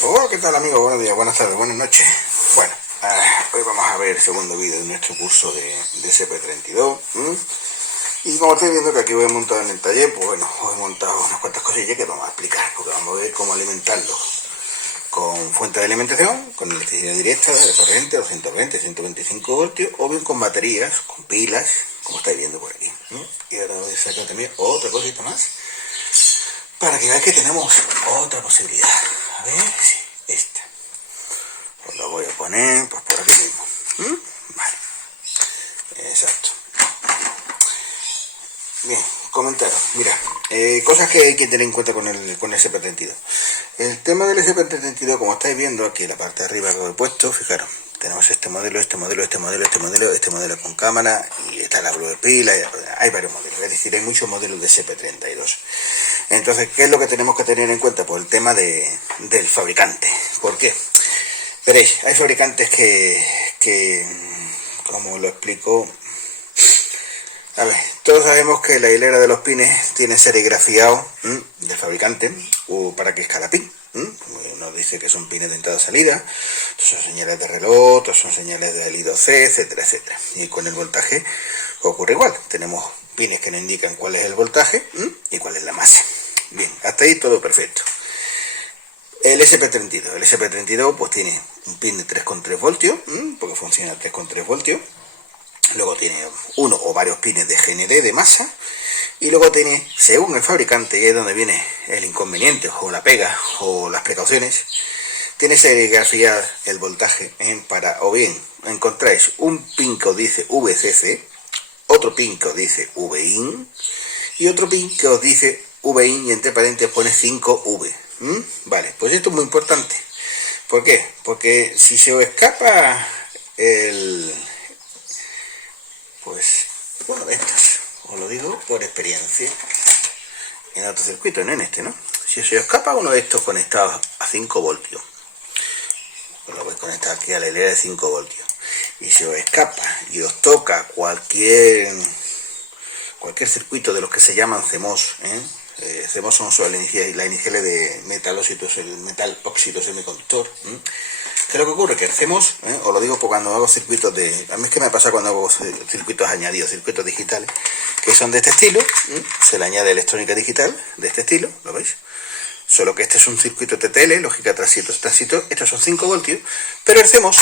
Hola, ¿qué tal amigos? Buenos días, buenas tardes, buenas noches. Bueno, hoy vamos a ver el segundo vídeo de nuestro curso de SP32. Y como estáis viendo que aquí voy a montar en el taller, pues bueno, os he montado unas cuantas cosillas que vamos a explicar, porque vamos a ver cómo alimentarlo con fuente de alimentación, con electricidad directa, de corriente, 220, 125 voltios, o bien con baterías, con pilas, como estáis viendo por aquí. Y ahora voy a sacar también otra cosita más, para que veáis que tenemos otra posibilidad. A ver, sí, esta. Os lo voy a poner pues por aquí mismo. Vale, exacto. Bien, comentaros. Mira, cosas que hay que tener en cuenta con el SP32. El tema del SP32, como estáis viendo aquí en la parte de arriba que os he puesto, fijaros, tenemos este modelo, este modelo, este modelo, este modelo, este modelo con cámara, y está la Blue pila, hay varios modelos, es decir, hay muchos modelos de SP32. Entonces, ¿qué es lo que tenemos que tener en cuenta? Pues el tema del fabricante. ¿Por qué? Veréis, hay fabricantes que como lo explico, a ver, todos sabemos que la hilera de los pines tiene serigrafiado del fabricante o para qué es cada pin. Nos dice que son pines de entrada-salida, son señales de reloj, otros son señales del I2C, etcétera, etcétera. Y con el voltaje ocurre igual. Tenemos pines que nos indican cuál es el voltaje y cuál es la masa. Bien, hasta ahí todo perfecto. El SP32 pues tiene un pin de 3,3 voltios, porque funciona a 3,3 voltios. Luego tiene uno o varios pines de GND de masa. Y luego tiene, según el fabricante, y es donde viene el inconveniente o la pega o las precauciones, tiene serigrafiado el voltaje para, o bien encontráis un pin que os dice VCC, otro pin que os dice VIN y otro pin que os dice VIN y entre paréntesis pone 5V. Vale, pues esto es muy importante. ¿Por qué? Porque si se os escapa pues uno de estos, os lo digo por experiencia, en otro circuito, no en este, ¿no? Si se os escapa uno de estos conectados a 5 voltios, os lo voy a conectar aquí a la hilera de 5 voltios, y se os escapa y os toca cualquier circuito de los que se llaman CMOS, CMOS son las iniciales de metal óxido semiconductor. ¿Qué es lo que ocurre? Que el CMOS, os lo digo porque cuando hago circuitos a mí es que me pasa cuando hago circuitos añadidos, circuitos digitales, que son de este estilo, se le añade electrónica digital de este estilo, ¿lo veis? Solo que este es un circuito TTL, lógica tránsito, estos son 5 voltios, pero el CMOS,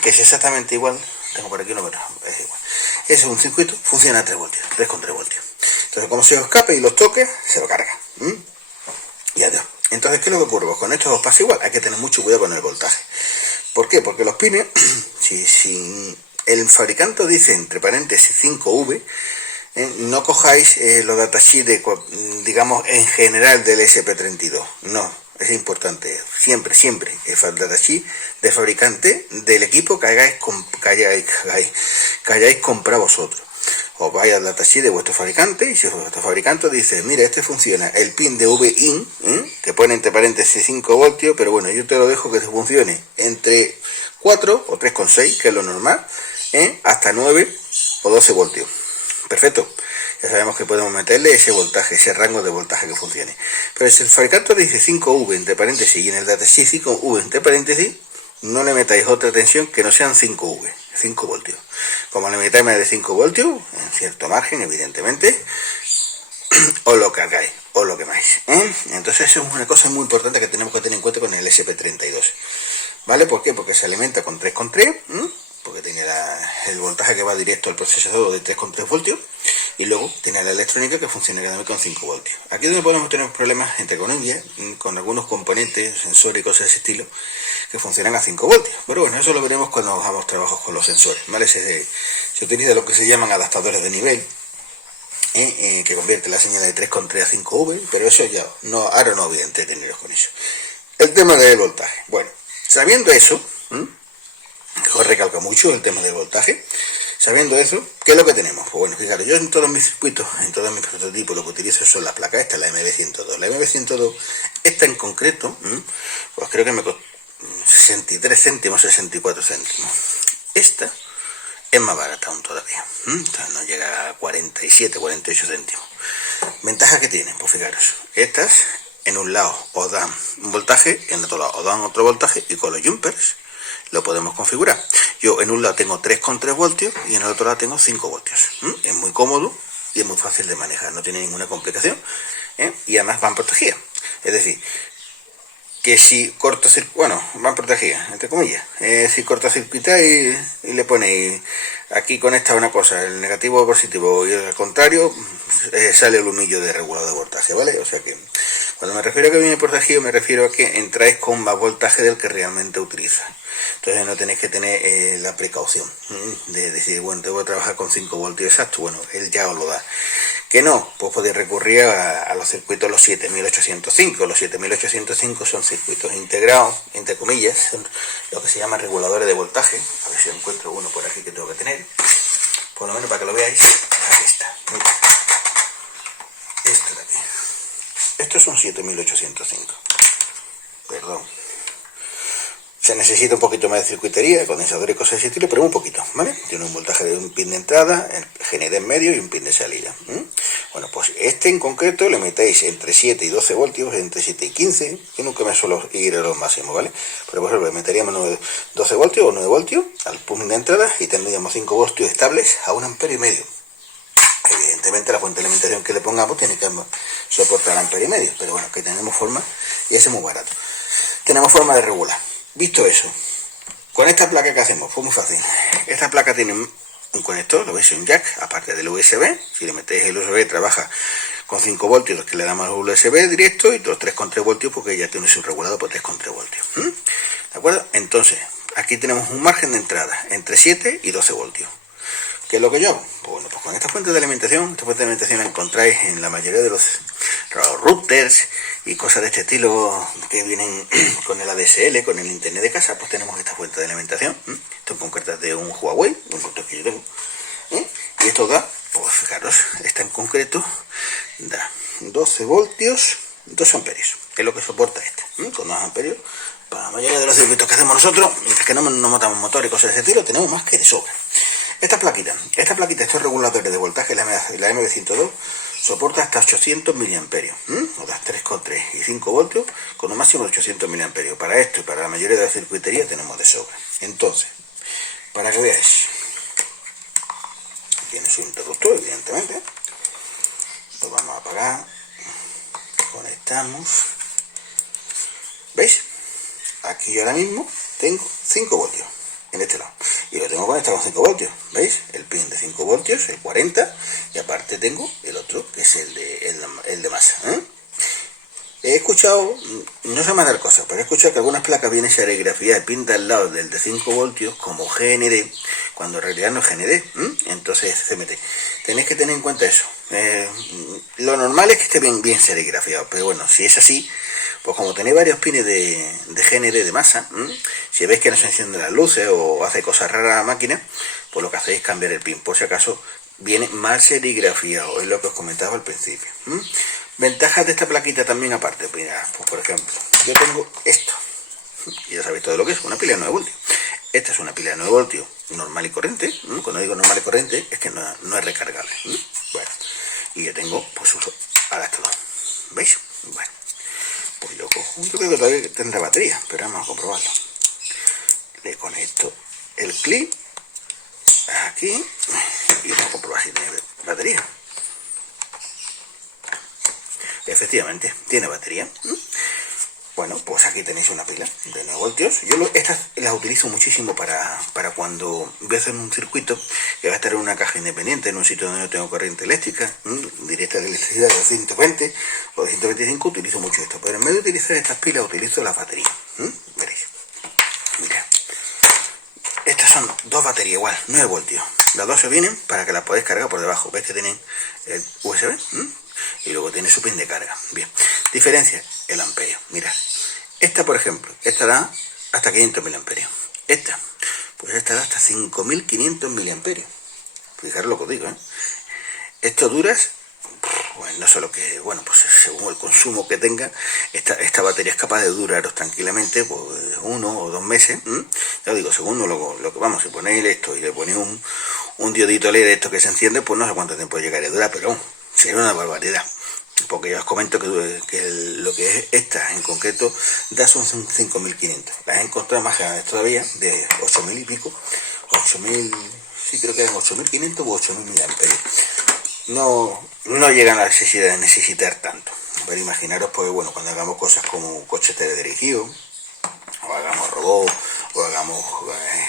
que es exactamente igual, tengo por aquí uno, pero es igual, es un circuito, funciona a 3 voltios, 3,3 voltios. Entonces, como se os escape y los toque, se lo carga. Y adiós. Entonces, ¿qué es lo que ocurre? Pues con esto os pasa igual, hay que tener mucho cuidado con el voltaje. ¿Por qué? Porque los pines, si el fabricante dice entre paréntesis 5V, no cojáis los datasheets digamos en general del SP32. No, es importante. Siempre, el datasheet de fabricante del equipo que hayáis comprado vosotros. Os vais al datasheet de vuestro fabricante y si vuestro fabricante dice, mira, este funciona, el pin de VIN, que pone entre paréntesis 5 voltios, pero bueno, yo te lo dejo que funcione entre 4 o 3,6, que es lo normal, hasta 9 o 12 voltios. Perfecto. Ya sabemos que podemos meterle ese voltaje, ese rango de voltaje que funcione. Pero si el fabricante dice 5V entre paréntesis y en el datasheet 5V entre paréntesis, no le metáis otra tensión que no sean 5V, 5 voltios. Como le metáis más de 5 voltios, en cierto margen, evidentemente, os lo cargáis, os lo quemáis. Entonces eso es una cosa muy importante que tenemos que tener en cuenta con el SP32. ¿Vale? ¿Por qué? Porque se alimenta con 3,3, porque tiene el voltaje que va directo al procesador de 3,3 voltios, y luego tiene la electrónica que funciona cada vez con 5 voltios. Aquí es donde podemos tener problemas, entre comillas, con algunos componentes, sensores y cosas de ese estilo, que funcionan a 5 voltios. Pero bueno, eso lo veremos cuando hagamos trabajos con los sensores, ¿vale? Se utiliza lo que se llaman adaptadores de nivel, que convierte la señal de 3,3 a 5V, pero eso ya, ahora no voy a entreteneros con eso. El tema del voltaje. Bueno, sabiendo eso, os recalco mucho el tema del voltaje. Sabiendo eso, ¿qué es lo que tenemos? Pues bueno, fijaros, yo en todos mis circuitos, en todos mis prototipos, lo que utilizo son las placas, esta es la MB102. La MB102, esta en concreto, pues creo que me costó 63 céntimos, 64 céntimos. Esta es más barata aún todavía, no llega a 47, 48 céntimos. ¿Ventajas que tienen? Pues fijaros, estas en un lado os dan un voltaje, en otro lado os dan otro voltaje, y con los jumpers lo podemos configurar. Yo en un lado tengo 3,3 voltios y en el otro lado tengo 5 voltios. Es muy cómodo y es muy fácil de manejar, no tiene ninguna complicación, y además van protegidas. Es decir, que si cortocircuito, bueno, van protegidas, entre comillas, si cortocircuitáis y le ponéis aquí conecta una cosa, el negativo o positivo, y al contrario, sale el humillo de regulador de voltaje, ¿vale? O sea que, cuando me refiero a que viene protegido, me refiero a que entráis con más voltaje del que realmente utiliza. Entonces no tenéis que tener la precaución de decir, bueno, tengo que trabajar con 5 voltios exactos. Bueno, él ya os lo da. Que no, pues podéis recurrir a los circuitos, los 7805. Los 7805 son circuitos integrados, entre comillas, son lo que se llama reguladores de voltaje. A ver si encuentro uno por aquí que tengo que tener, por lo menos para que lo veáis. Aquí está, mira. Esto de aquí. Estos son 7805. Perdón. Se necesita un poquito más de circuitería, condensador y cosas de ese estilo, pero un poquito, ¿vale? Tiene un voltaje de un pin de entrada, el GND en medio y un pin de salida. Bueno, pues este en concreto le metéis entre 7 y 12 voltios, entre 7 y 15, que nunca me suelo ir a los máximos, ¿vale? Pero por ejemplo, le meteríamos 12 voltios o 9 voltios al pin de entrada y tendríamos 5 voltios estables a 1,5 amperes. Evidentemente la fuente de alimentación que le pongamos tiene que soportar 1,5 amperes, pero bueno, que tenemos forma, y ese es muy barato. Tenemos forma de regular. Visto eso, con esta placa que hacemos, pues muy fácil. Esta placa tiene un conector, lo veis, un jack, aparte del USB. Si le metéis el USB trabaja con 5 voltios, los que le damos al USB directo, y los 3,3 voltios porque ya tiene su regulado por 3,3 voltios. ¿De acuerdo? Entonces, aquí tenemos un margen de entrada entre 7 y 12 voltios. ¿Qué es lo que yo hago? Pues bueno, pues con esta fuente de alimentación, la encontráis en la mayoría de los routers y cosas de este estilo que vienen con el ADSL, con el internet de casa. Pues tenemos esta fuente de alimentación. Esto en concreto es de un Huawei, un router que yo tengo. Y esto da, pues fijaros, está en concreto, da 12 voltios, 2 amperios, que es lo que soporta este. Con 2 amperios, para la mayoría de los circuitos que hacemos nosotros, mientras que no montamos motor y cosas de ese estilo, tenemos más que de sobra. Esta plaquita, estos reguladores de voltaje, la MB102, soporta hasta 800 miliamperios, o das 3,3 y 5 voltios, con un máximo de 800 miliamperios. Para esto y para la mayoría de la circuitería tenemos de sobra. Entonces, para que veáis, tiene su interruptor, evidentemente. Lo vamos a apagar, conectamos. ¿Veis? Aquí yo ahora mismo tengo 5 voltios. En este lado, y lo tengo conectado con 5 voltios, ¿veis? El pin de 5 voltios, el 40, y aparte tengo el otro, que es el de masa. He escuchado, no sé más dar cosas, pero he escuchado que algunas placas vienen serigrafía de pinta al lado del de 5 voltios como GND, cuando en realidad no es GND, entonces CMT. Tenéis que tener en cuenta eso. Lo normal es que esté bien serigrafiado, pero bueno, si es así, pues como tenéis varios pines de GND de masa, si veis que no se encienden las luces o hace cosas raras a la máquina, pues lo que hacéis es cambiar el pin, por si acaso viene mal serigrafiado, es lo que os comentaba al principio. Ventajas de esta plaquita también aparte, pues por ejemplo, yo tengo esto, y ya sabéis todo lo que es, una pila de 9 voltios. Esta es una pila de 9 voltios normal y corriente. Cuando digo normal y corriente es que no es recargable. Bueno, y yo tengo pues uso adaptador, ¿veis? Bueno, pues yo cojo, yo creo que todavía tendrá batería, pero vamos a comprobarlo. Le conecto el clip aquí y vamos a comprobar si tiene batería. Efectivamente, tiene batería. Bueno, pues aquí tenéis una pila de 9 voltios. Yo estas las utilizo muchísimo para cuando voy a hacer un circuito que va a estar en una caja independiente, en un sitio donde no tengo corriente eléctrica, directa de electricidad de 120 o de 125, utilizo mucho esto. Pero en vez de utilizar estas pilas, utilizo las baterías. Veréis. Mira. Estas son dos baterías igual, 9 voltios. Las dos se vienen para que las podáis cargar por debajo. ¿Veis que tienen el USB? Y luego tiene su pin de carga. Bien. Diferencia, el amperio. Mirad. Esta, por ejemplo, esta da hasta 500 miliamperios. Esta, pues esta da hasta 5500 miliamperios. Fijaros lo que os digo, Esto duras, pues no solo que, bueno, pues según el consumo que tenga, esta batería es capaz de duraros tranquilamente pues 1 o 2 meses. Ya os digo, según lo que vamos, si ponéis esto y le ponéis un diodito LED de esto que se enciende, pues no sé cuánto tiempo llegaría a durar, pero sería una barbaridad. porque ya os comento que lo que es esta en concreto da son 5500. Las he encontrado más grandes todavía, de 8000 y pico, 8000, sí creo que eran 8500 u 8000 miliamperios. No llegan a la necesidad de necesitar tanto. Pero imaginaros, pues bueno, cuando hagamos cosas como coches teledirigidos, o hagamos robots, o hagamos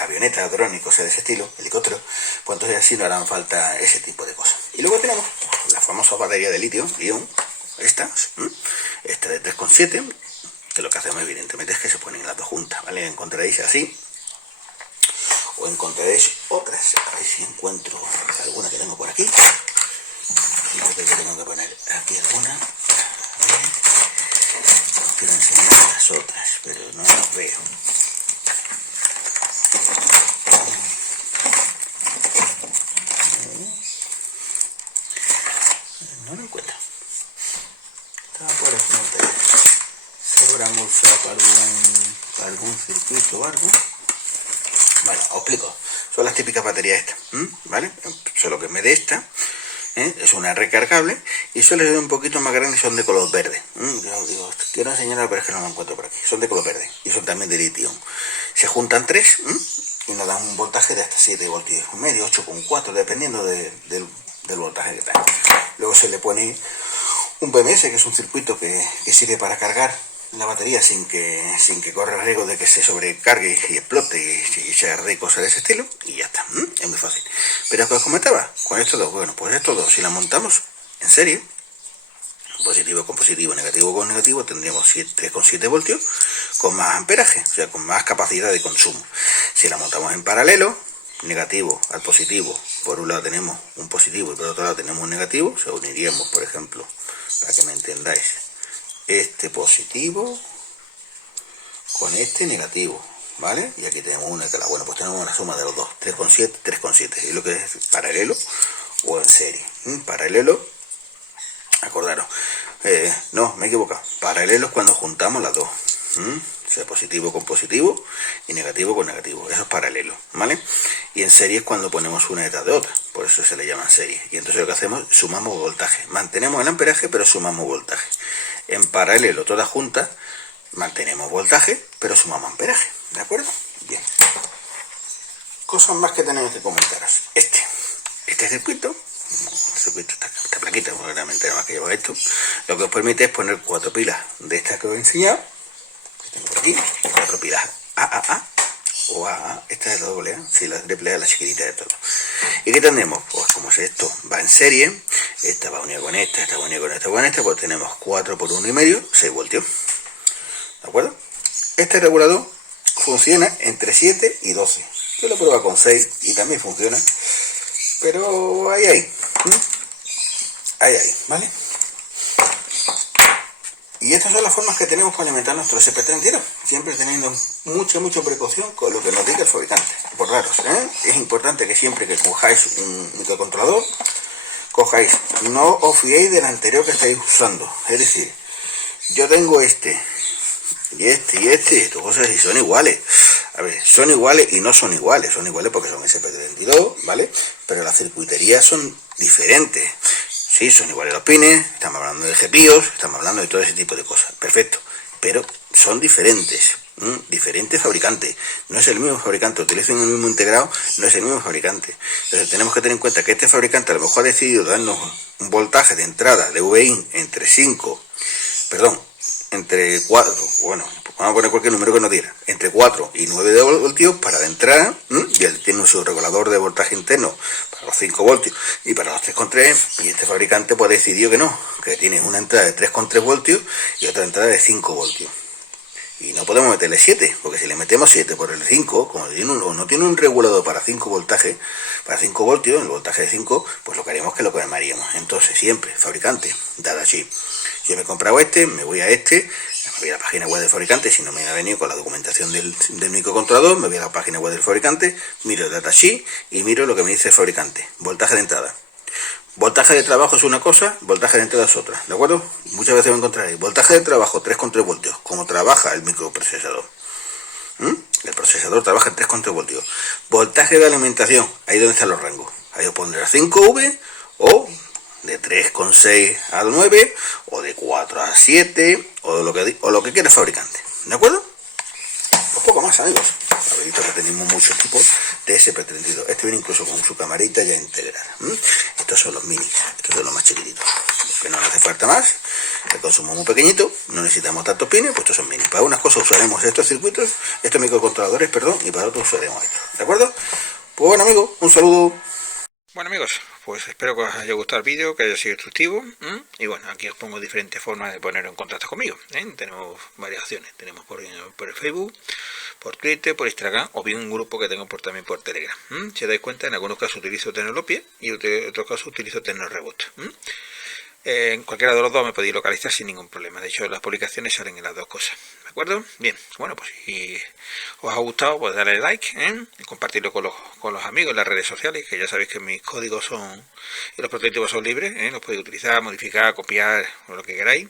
avionetas, drones y cosas de ese estilo, helicópteros, pues entonces así no harán falta ese tipo de cosas. Y luego tenemos la famosa batería de litio-ion, esta de 3,7, que lo que hacemos evidentemente es que se ponen las dos juntas, ¿vale? Encontraréis así, o encontraréis otras, a ver si encuentro alguna que tengo por aquí. Creo que tengo que poner aquí alguna. Quiero enseñar las otras, pero no las veo. No lo encuentro. Estaba por aquí en el taller. Se habrán usado para algún circuito o algo. Bueno, os explico. Son las típicas baterías estas, ¿vale? Solo que me de esta. Es una recargable y suele ser un poquito más grande y son de color verde. Yo digo, quiero enseñarlo, pero es que no lo encuentro por aquí. Son de color verde y son también de litio. Se juntan tres y nos dan un voltaje de hasta 7 voltios y medio, 8,4, dependiendo del voltaje que tenga. Luego se le pone un BMS, que es un circuito que sirve para cargar la batería sin que corra riesgo de que se sobrecargue y explote y se arde y cosas de ese estilo, y ya está. Es muy fácil. Pero que os comentaba, con estos dos, bueno, pues estos dos, si la montamos en serie, positivo con positivo, negativo con negativo, tendríamos 3,7 voltios con más amperaje, o sea, con más capacidad de consumo. Si la montamos en paralelo, negativo al positivo, por un lado tenemos un positivo y por otro lado tenemos un negativo, o sea, uniríamos, por ejemplo, para que me entendáis, este positivo con este negativo, ¿vale? Y aquí tenemos una que bueno, pues tenemos una suma de los dos, 3,7, 3,7, y lo que es paralelo o en serie. Paralelo, acordaros, no, me he equivocado, paralelo es cuando juntamos las dos, o sea, positivo con positivo y negativo con negativo, eso es paralelo, ¿vale? Y en serie es cuando ponemos una detrás de otra, por eso se le llama serie, y entonces lo que hacemos, sumamos voltaje, mantenemos el amperaje pero sumamos voltaje. En paralelo, todas juntas, mantenemos voltaje, pero sumamos amperaje, ¿de acuerdo? Bien. Cosas más que tenemos que comentaros. Este circuito, esta plaquita, realmente nada más que lleva esto, lo que os permite es poner 4 pilas de estas que os he enseñado, que tengo por aquí, 4 pilas AAA, o AA, esta es la doble A, sí, la triple A es la chiquitita de todo. ¿Y qué tendremos? Pues como si esto va en serie, esta va unida con esta va unida con esta, pues tenemos 4 por 1,5, 6 voltios. ¿De acuerdo? Este regulador funciona entre 7 y 12. Yo lo he probado con 6 y también funciona. Pero ahí. Ahí, ¿vale? Y estas son las formas que tenemos para alimentar nuestro SP32, siempre teniendo mucha precaución con lo que nos diga el fabricante. Acordaros, es importante que siempre que cojáis un microcontrolador, no os fiéis del anterior que estáis usando. Es decir, yo tengo este, cosas y son iguales. A ver, son iguales y no son iguales porque son SP32, ¿vale? Pero las circuiterías son diferentes. Sí, son iguales los pines, estamos hablando de GPIOS, estamos hablando de todo ese tipo de cosas, perfecto, pero son diferentes, diferentes fabricantes, no es el mismo fabricante, utilizan el mismo integrado, no es el mismo fabricante. Entonces tenemos que tener en cuenta que este fabricante a lo mejor ha decidido darnos un voltaje de entrada de VIN entre 4, bueno, vamos a poner cualquier número que nos diera, entre 4 y 9 voltios para de entrada, y él tiene su regulador de voltaje interno para los 5 voltios y para los 3,3, y este fabricante pues decidió que tiene una entrada de 3,3 voltios y otra entrada de 5 voltios. Y no podemos meterle 7, porque si le metemos 7 por el 5, como no tiene un regulador para 5 voltajes, para 5 voltios, el voltaje de 5, pues lo que haríamos que lo quemaríamos. Entonces siempre, fabricante, dada así. Yo me he comprado me voy a me voy a la página web del fabricante, si no me ha venido con la documentación del microcontrolador, me voy a la página web del fabricante, miro el datasheet y miro lo que me dice el fabricante. Voltaje de entrada. Voltaje de trabajo es una cosa, voltaje de entrada es otra, ¿de acuerdo? Muchas veces me encontraréis voltaje de trabajo 3,3 voltios, como trabaja el microprocesador. El procesador trabaja en 3,3 voltios. Voltaje de alimentación, ahí donde están los rangos. Ahí os pondrá 5V o de 3,6 a 9, o de 4 a 7, o lo que quiera el fabricante, ¿de acuerdo? Pues poco más, amigos. Habéis visto que tenemos muchos tipos de SP32. Este viene incluso con su camarita ya integrada. Estos son los mini, estos son los más chiquititos, que no nos hace falta más. El consumo es muy pequeñito, no necesitamos tantos pines, pues estos son mini. Para unas cosas usaremos estos circuitos, estos microcontroladores, perdón, y para otros usaremos estos, ¿de acuerdo? Pues bueno, amigos, un saludo. Bueno, amigos, pues espero que os haya gustado el vídeo, que haya sido instructivo. Y bueno, aquí os pongo diferentes formas de poneros en contacto conmigo. Tenemos varias opciones. Tenemos por el Facebook, por Twitter, por Instagram, o bien un grupo que tengo también por Telegram. Si os dais cuenta, en algunos casos utilizo Tenolopie y en otros casos utilizo Tenoreboot. En cualquiera de los dos me podéis localizar sin ningún problema. De hecho, las publicaciones salen en las dos cosas. ¿De acuerdo? Bien, bueno, pues si os ha gustado, pues darle like, y compartirlo con los amigos en las redes sociales, que ya sabéis que mis códigos son y los prototipos son libres, los podéis utilizar, modificar, copiar, o lo que queráis.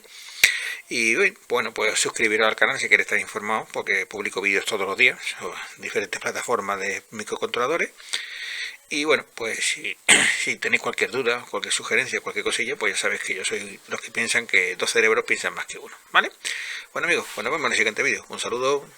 Y bueno, pues suscribiros al canal si queréis estar informados, porque publico vídeos todos los días sobre diferentes plataformas de microcontroladores. Y bueno, pues si tenéis cualquier duda, cualquier sugerencia, cualquier cosilla, pues ya sabéis que yo soy los que piensan que dos cerebros piensan más que uno, ¿vale? Bueno, amigos, pues nos vemos en el siguiente vídeo. Un saludo.